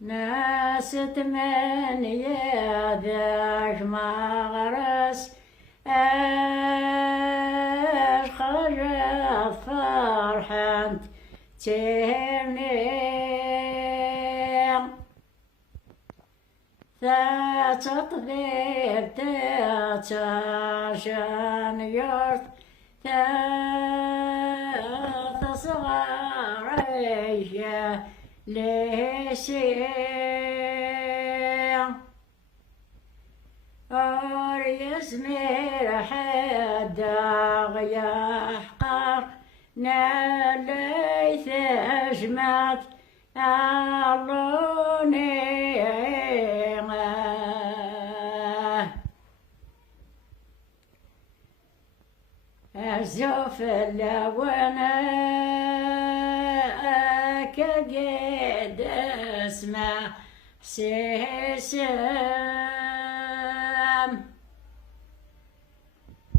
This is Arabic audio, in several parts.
ناس ثمانية ذاك مغرس خرجت فرحة تهني ذات طبيب ذات عشان يرث ذات صغار عيشة ليسير أور يزمير حد يحقر ناليث أجمت أرلوني أزوف اللوانا كجد اسمع سيسم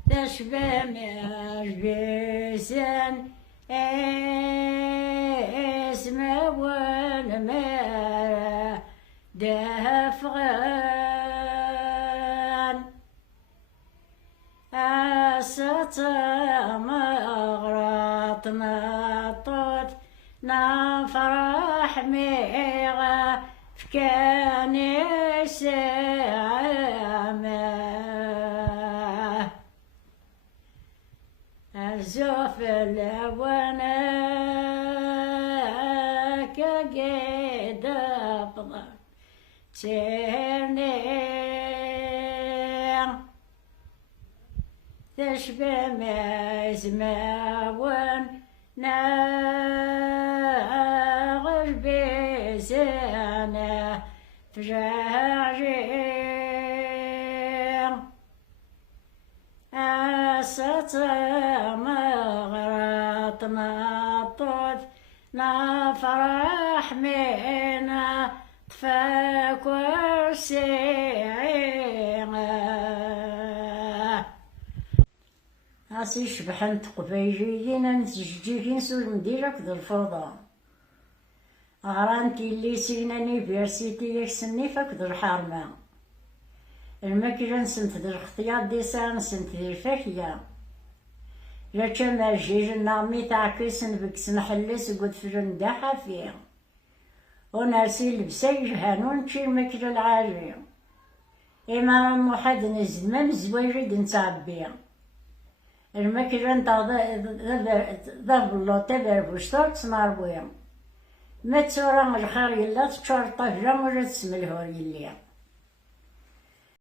تشبه مجبسن اسم والمرا دفغان أستم أغرط نطوت نفرح ميغا فكاني سامه الزوف الوانا كقيد أبضل تيرني تشبه مزماون ناغر بزانه فجاجين أستم غرط نطوت نفرح منا تفكر سيعينه أسي شبحن تقبيجيين نتجيجين سو المدينة كذا الفوضى غرانتي اللي سينا نيفيرسيتي يكسني فكذا الحرمة المكجة نسنت ذا الاختيار ديسان نسنت ذي الفاكية جاكا مرجيج النغمي تعكسن بكسن حلس قد فرن دا حافية ونرسي لبسي جهانون تشي المكجة العاجية إما موحد نزدما مزواجد نتعبية المكجة نتا ذا بلوطي بربوشتور تسماربويا ما تسورا الخير يلا تشور طهجة ولا تسمى الهور يليا